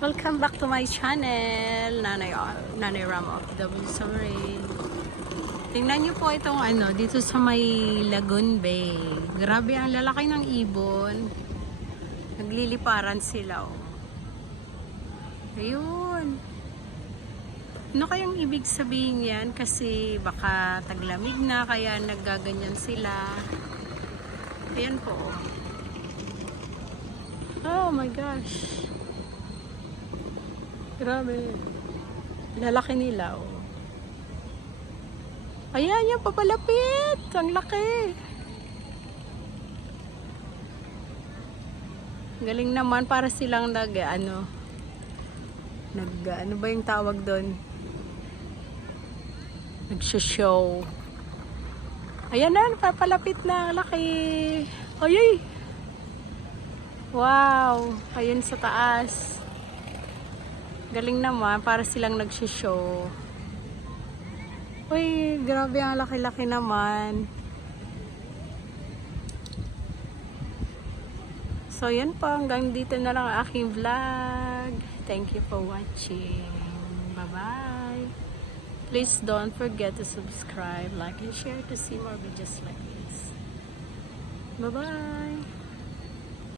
Welcome back to my channel, Nanay, Nanay Ram of W. Sorry. Tingnan niyo po itong ano, dito sa may Lagoon Bay. Grabe ang lalaki ng ibon. Nagliliparan sila, oh. Ayun. Ano kayang ibig sabihin yan? Kasi baka taglamig na, kaya naggaganyan sila. Ayan po, oh. Oh my gosh. Grabe. Lalaki nila, oh. Ayan, yan, papalapit. Ang laki. Galing naman para silang nag, ano, nag, ano ba yung tawag doon? Nagsha-show. Ayan na, papalapit na. Ang Laki. Ay, ay. Wow. Ayun sa taas. Galing naman, para silang nagsishow. Uy, grabe ang laki-laki naman. So, yan po. Hanggang dito na lang ang aking vlog. Thank you for watching. Bye-bye. Please don't forget to subscribe, like, and share to see more videos like this. Bye-bye.